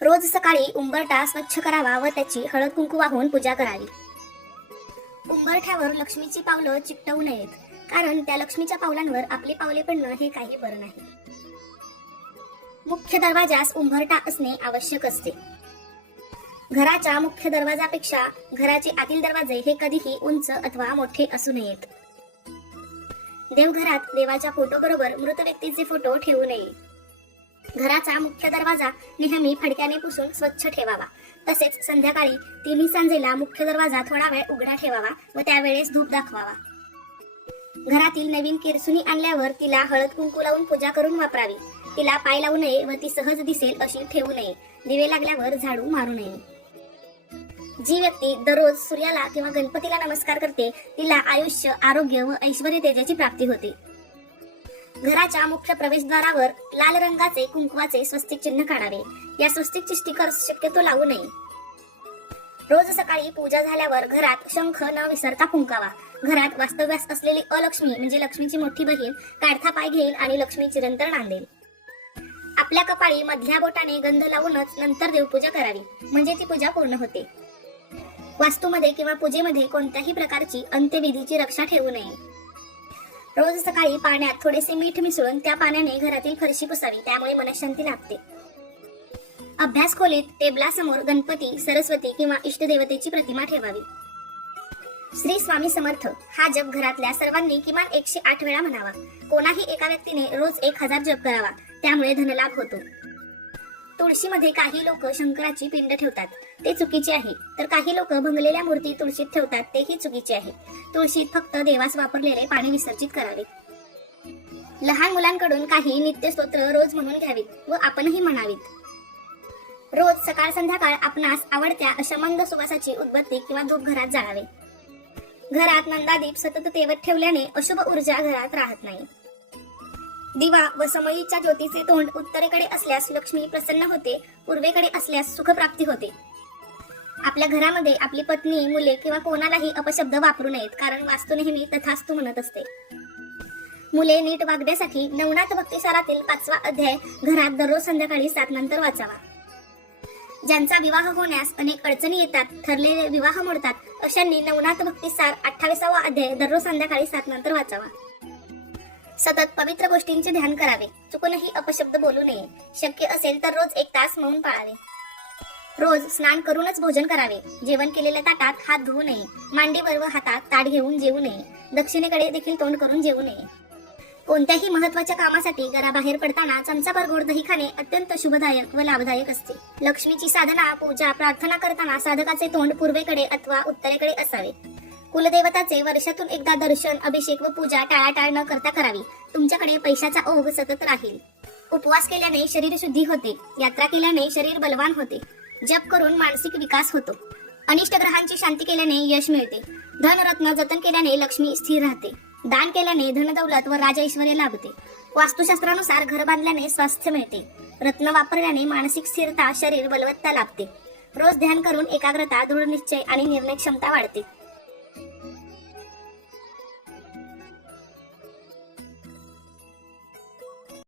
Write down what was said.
रोज सकाळी उंबरठा स्वच्छ करावा व त्याची हळद कुंकू वाहून पूजा करावी. उंबरठ्यावर लक्ष्मीची पावलं चिकटवू नयेत, कारण त्या लक्ष्मीच्या पावलांवर आपली पावले पडणं हे काही बरं नाही. मुख्य दरवाजास उंबरठा असणे आवश्यक असते. घराच्या मुख्य दरवाजापेक्षा घराचे आतील दरवाजे हे कधीही उंच अथवा मोठे असू नयेत. देवघरात देवाच्या फोटो बरोबर मृत व्यक्तीचे फोटो ठेवू नये. घराचा मुख्य दरवाजा नेहमी फडक्याने पुसून स्वच्छ ठेवावा. तसेच संध्याकाळी तिन्ही सांजेला मुख्य दरवाजा थोडा वेळ उघडा ठेवावा व त्यावेळेस धूप दाखवावा. घरातील नवीन किरसुनी आणल्यावर तिला हळद कुंकू लावून पूजा करून वापरावी. तिला पाय लावू नये व ती सहज दिसेल अशी ठेवू नये. दिवे लागल्यावर झाडू मारू नये. जी व्यक्ती दररोज सूर्याला किंवा गणपतीला नमस्कार करते तिला आयुष्य, आरोग्य व ऐश्वर्य तेजाची प्राप्ती होते. घराच्या मुख्य प्रवेशद्वारावर लाल रंगाचे कुंकवाचे स्वस्तिक चिन्ह काढावे. या स्वस्तिकचे स्टिकर्स शक्यतो लावू नये. रोज सकाळी पूजा झाल्यावर घरात शंख न विसरता फुंकावा. घरात वास्तव्यास असलेली अलक्ष्मी म्हणजे लक्ष्मीची मोठी बहीण काढता पाय घेईल आणि लक्ष्मी चिरंतन नांदेल. आपल्या कपाळी मधल्या बोटाने गंध लावूनच नंतर देवपूजा करावी, म्हणजे ती पूजा पूर्ण होते. वास्तूमध्ये किंवा पूजेमध्ये कोणत्याही प्रकारची अंत्यविधीची रक्षा ठेवू नये. रोज सकाळी पाण्यात थोडेसे मीठ मिसळून त्या पाण्याने घरातील फरशी पुसावी, त्यामुळे मनःशांती लाभते. अभ्यास खोलीत टेबलासमोर गणपती, सरस्वती किंवा इष्टदेवतेची प्रतिमा ठेवावी. श्री स्वामी समर्थ हा जप घरातल्या सर्वांनी किमान 108 वेळा म्हणावा. कोणाही एका व्यक्तीने रोज 1000 जप करावा, त्यामुळे धनलाभ होतो. तुळशीमध्ये काही लोक शंकराची पिंड ठेवतात, ते चुकीचे आहे. तर काही लोक भंगलेल्या मूर्ती तुळशीत ठेवतात, तेही चुकीचे आहे. तुळशीत फक्त देवास वापरलेले पाणी विसर्जित करावे. लहान मुलांकडून काही नित्यस्तोत्र रोज म्हणून घ्यावीत व आपणही म्हणावीत. रोज सकाळ संध्याकाळ आपणास आवडत्या अशा मंद सुवासाची उदबत्ती किंवा धूप घरात जाळावे. घरात नंदादीप सतत तेवत ठेवल्याने अशुभ ऊर्जा घरात राहत नाही. दिवा व समईच्या ज्योतीचे तोंड उत्तरेकडे असल्यास लक्ष्मी प्रसन्न होते, पूर्वेकडे असल्यास सुखप्राप्ती होते. आपल्या घरामध्ये आपली पत्नी, मुले किंवा कोणालाही अपशब्द वापरू नयेत, कारण वास्तू नेहमी तथास्तु म्हणत असते. मुले नीट वागण्यासाठी नवनाथ भक्तिसारातील 5वा अध्याय घरात दररोज संध्याकाळी 7 नंतर वाचावा. ज्यांचा विवाह होण्यास अनेक अडचणी येतात, ठरलेले विवाह मोडतात, अशांनी नवनाथ भक्तिसार 28वा अध्याय दररोज संध्याकाळी 7 नंतर वाचावा. सतत पवित्र गोष्टींचे ध्यान करावे. चुकूनही अपशब्द बोलू नये. शक्य असेल तर रोज 1 तास मौन पाळावे. रोज स्नान करूनच भोजन करावे. जेवण केलेल्या ताटात हात धुवू नये. मांडीवर व हातात ताट घेऊन जेवू नये. दक्षिणेकडे देखील तोंड करून जेवू नये. कोणत्याही महत्त्वाच्या कामासाठी घराबाहेर पडताना चमचाभर गोड दही खाणे अत्यंत शुभदायक व लाभदायक असते. लक्ष्मीची साधना, पूजा, प्रार्थना करताना साधकाचे तोंड पूर्वेकडे अथवा उत्तरेकडे असावे. कुलदेवताचे वर्षातून एकदा दर्शन, अभिषेक व पूजा टाळाटाळ न करता करावी. तुमच्याकडे पैशाचा ओघ सतत राहील. उपवास केल्याने शरीर शुद्धी होते. यात्रा केल्याने शरीर बलवान होते. जप करून मानसिक विकास होतो. अनिष्ट ग्रहांची शांती केल्याने यश मिळते. धनरत्न जतन केल्याने लक्ष्मी स्थिर राहते. दान केल्याने धनदौलत व राजऐश्वर्य लाभते. वास्तुशास्त्रानुसार घर बांधल्याने स्वास्थ्य मिळते. रत्न वापरल्याने मानसिक स्थिरता, शरीर बलवत्ता लाभते. रोज ध्यान करून एकाग्रता, दृढ निश्चय आणि निर्णय क्षमता वाढते.